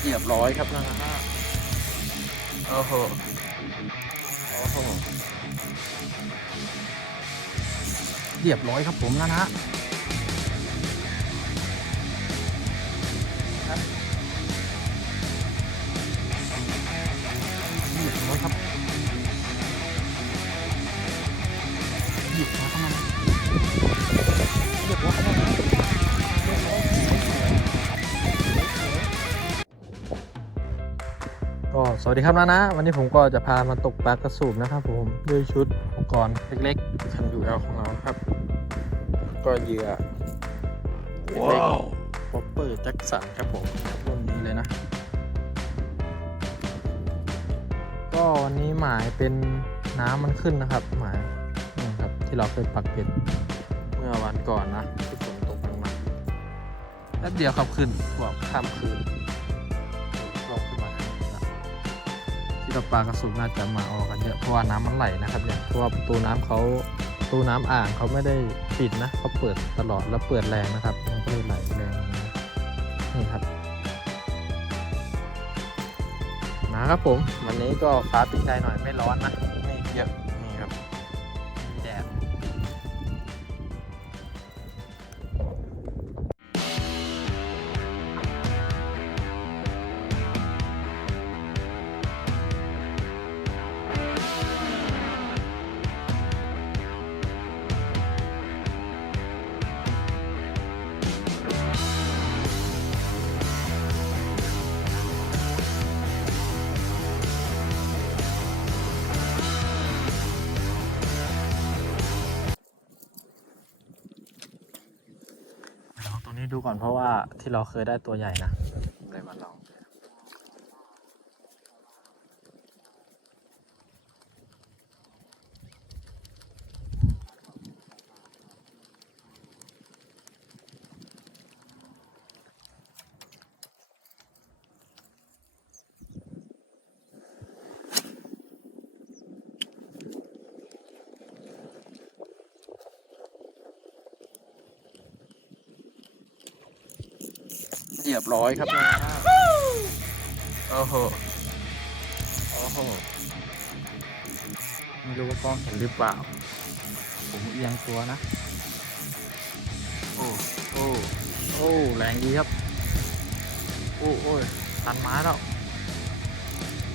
เหยียบร้อยครับนะฮะโอ้โหโอ้โหเหยียบร้อยครับผมนะฮะ วัสดีครับนะนะวันนี้ผมก็จะพามาตกปลากระสูบนะครับผมด้วยชุดอุปกรณ์เล็กๆคันยูเอลของเราครับ ก็เหยื่อว้าวป๊อปเปอร์แจ็คสันครับผมรุ่นนี้เลยนะ ก็วันนี้หมายเป็นน้ำมันขึ้นนะครับ หมายนี่ครับที่เราเคยปักเป็ดเมื่อวันก่อนนะที่ฝนตกหนักๆแป๊บเดียวครับขึ้นทั่วข้ามคืน ที่เราปลากระสุนน่าจะมาออกกันเยอะเพราะว่าน้ำมันไหลนะครับเนี่ยเพราะว่าประตูน้ำเขาประตูน้ำอ่างเขาไม่ได้ปิดนะเขาเปิดตลอดแล้วเปิดแรงนะครับมันก็เลยไหลแรงนี่ครับนะครับผมวันนี้ก็ฟ้าปิดใจหน่อยไม่ร้อนนะ ก่อนเพราะว่าที่เราเคยได้ตัวใหญ่นะ เหยียบร้อยครับนะโอ้โหโอ้โหไม่รู้ว่ากล้องเห็นหรือเปล่า ผมเอียงตัวนะ โอ้โอ้โอ้แรงดีครับ โอ้โอ้ยตันไม้แล้ว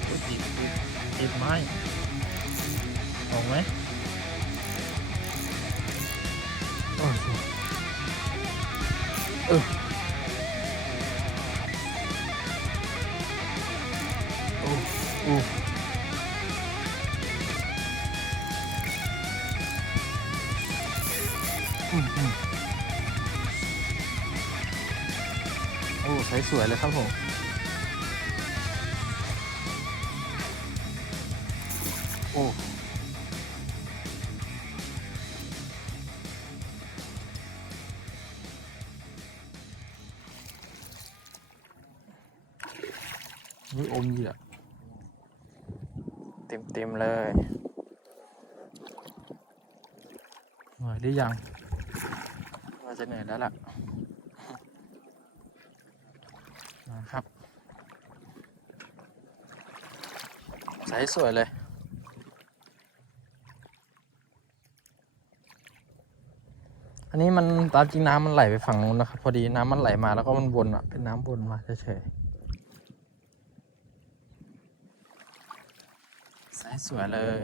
โอ้ยติดติดติดไม้ออกไหมโอ้ยเออ โอ้อืมอืมโอ้ใช้สวยเลยครับผมโอ้อมเหยื่อ เต็มเต็มๆเลยเหนื่อยหรือยังว่าจะเหนื่อยแล้วล่ะนะครับ ใสสวยเลยอันนี้มันตามจริงน้ำมันไหลไปฝั่งนู้นนะครับ พอดีน้ำมันไหลมาแล้วก็มันวนอะเป็นน้ำวนมาเฉยๆ สวยเลย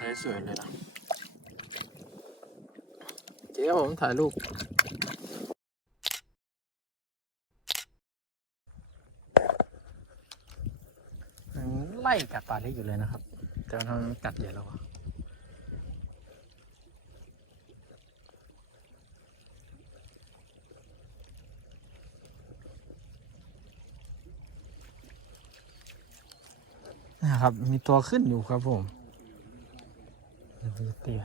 ใช้สวยเลยล่ะเจ๊ผมถ่ายรูปไล่กัดปลาได้อยู่เลยนะครับ แต่ทำไมกัดใหญ่แล้วนะครับ มีตัวขึ้นอยู่ครับผม เตี้ย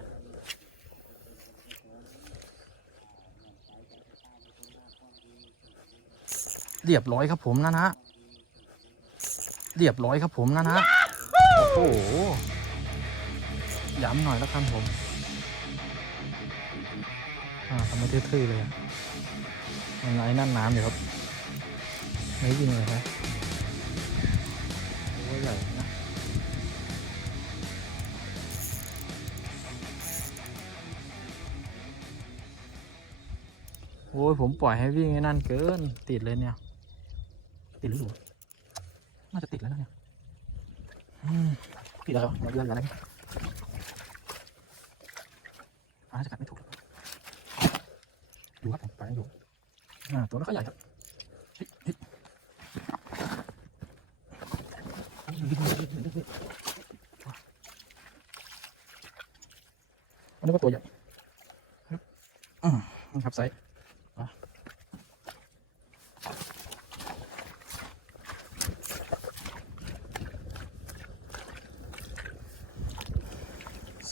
เรียบร้อยครับผมนะนะเรียบร้อยครับผมนะนะโอ้โหย้ำหน่อยแล้วกันผมอ่าทำไมทื่อๆเลยอะมันไอ้นั่นน้ำอยู่ครับ ไม่ยิงเลยครับ โอ้ยผมปล่อยให้วิ่งไอ้นั่นเกิน ติดเลยเนี่ย ติดหรือน่าจะติดแล้วเนี่ยติดแล้วเหรอเดี๋ยวเลื่อนกันนะฟ้าจะกัดไม่ถูกดูครับผมไปดูอ่าตัวนั้นก็ใหญ่ครับเฮ้ยเฮ้ยอันนี้ก็ตัวใหญ่อืมครับไซส์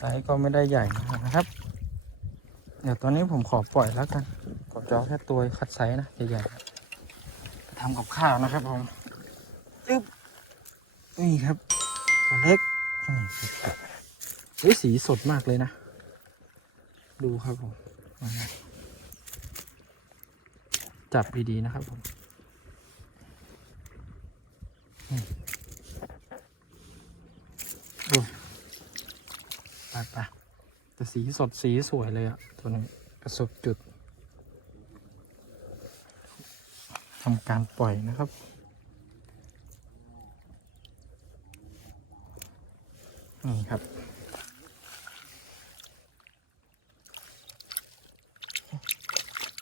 ไซส์ก็ไม่ได้ใหญ่นะครับ เดี๋ยวตอนนี้ผมขอปล่อยแล้วกันขอจอแค่ตัวคัดไซส์นะใหญ่ๆทำกับข้าวนะครับผมจึ๊บนี่ครับตัวเล็กนี่สีสดมากเลยนะ ดูครับผมจับดีๆนะครับผมอืมดูไปไปๆแต่ สีสดสีสวยเลยอะตัวนี้กระสบจุดทำการปล่อยนะครับ นี่ครับ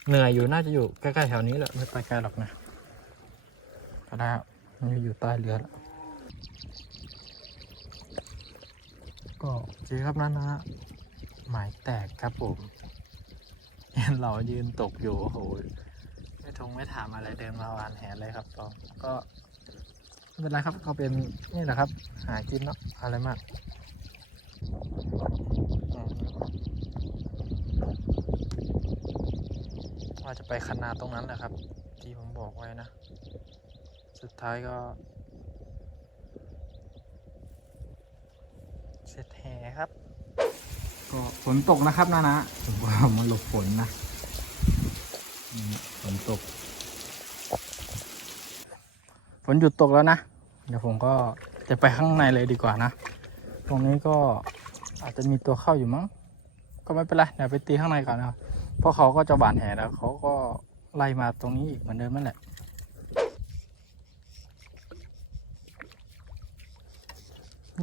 เหนื่อยอยู่น่าจะอยู่ใกล้ๆแถวนี้แหละไม่ไปไกลหรอกนะก็ได้ครับมันอยู่ใต้เรือแล้วก็โอเคครับนั่นนะฮะ หมายแตกครับผมเห็นเรายืนตกอยู่โอ้โหไม่ทงไม่ถามอะไรเดินมาวานแหเลยครับก็ก็ไม่เป็นไรครับก็เป็นนี่แหละครับ หากินเนาะอะไรมากว่าจะไปคันนาตรงนั้นแหละครับ ที่ผมบอกไว้นะ สุดท้ายก็ เสร็จแหครับ ก็ฝนตกนะครับนะนะผมว่ามันหลบฝนนะฝนตก ฝนหยุดตกแล้วนะ เดี๋ยวผมก็จะไปข้างในเลยดีกว่านะ ตรงนี้ก็อาจจะมีตัวเข้าอยู่มั้ง ก็ไม่เป็นไร เดี๋ยวไปตีข้างในก่อนนะเพราะเขาก็จะหวานแห่แล้วเขาก็ไล่มาตรงนี้อีกเหมือนเดิมนั่นแหละ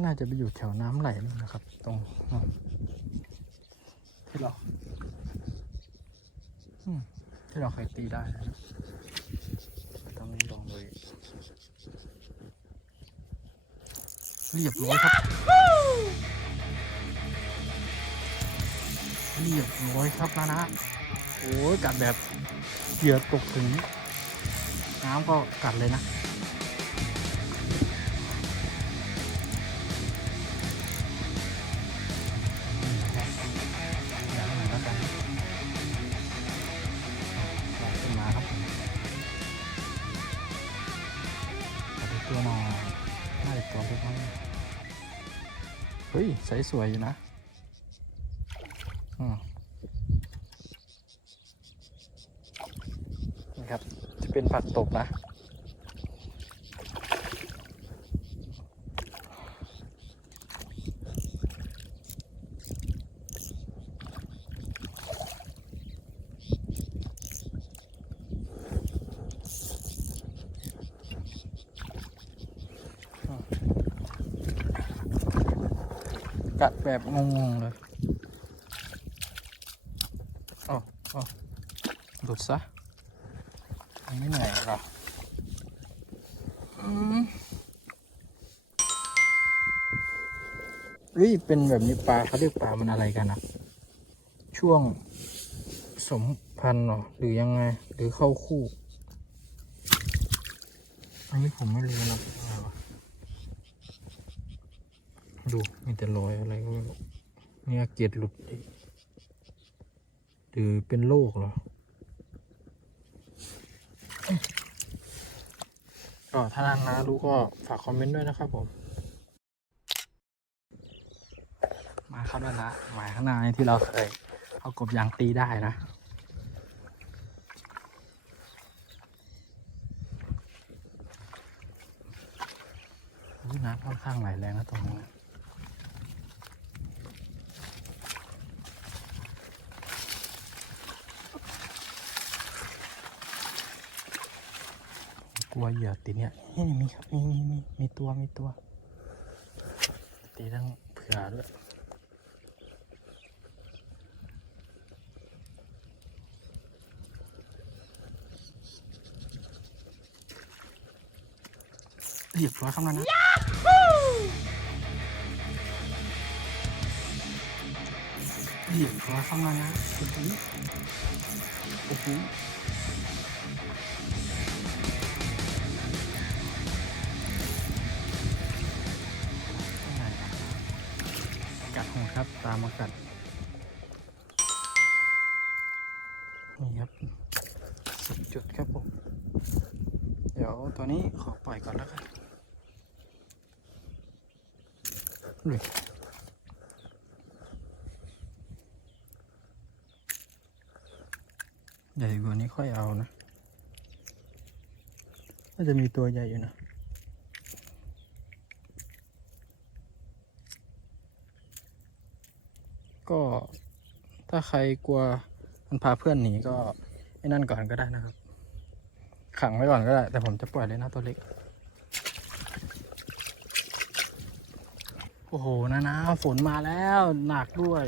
น่าจะไปอยู่แถวน้ำไหลนู่นนะครับ ตรงนู้นที่เราอืม ที่เราเคยตีได้ต้องลองเลยเรียบร้อยครับ เรียบร้อยครับนะนะโอ้ยกัดแบบเหยื่อตกถึง น้ำก็กัดเลยนะ ฮ้ยใสสวยอยู่นะอืมนี่ครับ จะเป็นผักตบนะ แบบงงๆเลยอ๋ออ๋อหลุดซะยังไม่เหนื่อยหรออืมเฮ้ยเป็นแบบนี้ปลาเขาเรียกปลามันอะไรกันอะช่วงสมพันธ์หรอหรือยังไง หรือเข้าคู่ อันนี้ผมไม่รู้นะอะไรวะ ดูมีแต่รอยอะไรก็ไม่รู้เนี่ยเกล็ดหลุดอีกหรือเป็นโรคเหรอก็ถ้านางนะรู้ก็ฝากคอมเมนต์ด้วยนะครับผม มาเข้าด้านะหมายข้างหน้านี่ที่เราเคยเอากบยางตีได้นะน้ำค่อนข้างไหลแรงนะตรงนี้ เหยื่อติดเนี่ยนี่มีครับมีมีมีมีตัวมีตัวตีทั้งเผื่อด้วยเรียบร้อยครับแล้วนะเรียบร้อยครับแล้วนะโอ้โห กัดหครับ ตามมากัด นี่ครับสิบจุดครับผม เดี๋ยวตัวนี้ขอปล่อยก่อนแล้วกันลุยใหญ่กว่านี้ค่อยเอานะน่าจะมีตัวใหญ่อยู่นะ ก็ถ้าใครกลัวมันพาเพื่อนหนีก็ไอ้นั่นก่อนก็ได้นะครับ ขังไว้ก่อนก็ได้ แต่ผมจะปล่อยเลยนะตัวเล็ก โอ้โหนะนะฝนมาแล้วหนักด้วย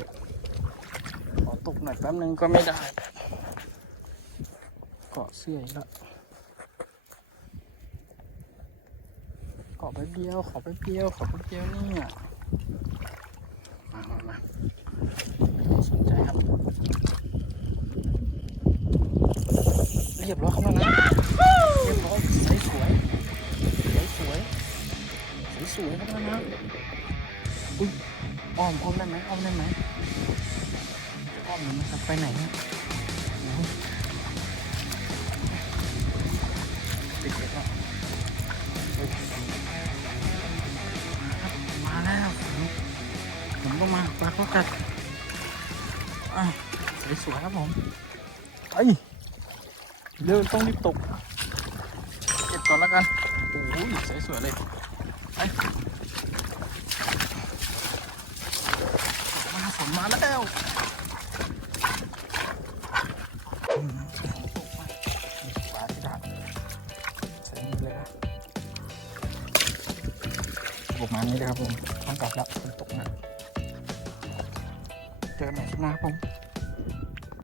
ขอตกหน่อยแป๊บนึงก็ไม่ได้ เกาะเสื้ออีกแล้วเกาะแป๊บเดียว ขอแป๊บเดียว ขอแป๊บเดียวเนี่ยมามามาม่ต้อง สนใจครับ เรียบร้อยครับแล้วนะเรียบร้อยใสสวยใสสวยใสสวยครับแล้วนะอุ้ยอ้อมอ้อมได้ไหมอ้อมได้ไหมอ้อมหรือมันจะไปไหนเนี่ยติดเลยครับมาแล้วผมผมต้องมาปลาเขากัด สสวยครับผมไอ้ยเร็วต้องรีบตก เก็บก่อนแล้วกันโอ้ยสวยๆเลยไปมาฝนมาแล้วปปลาที่ดักใส่นี่เลยนะบุกมานี้เลยครับผมต้องกลับแล้วฝนตกหนะเจอกันใหม่ที่หน้าครับผม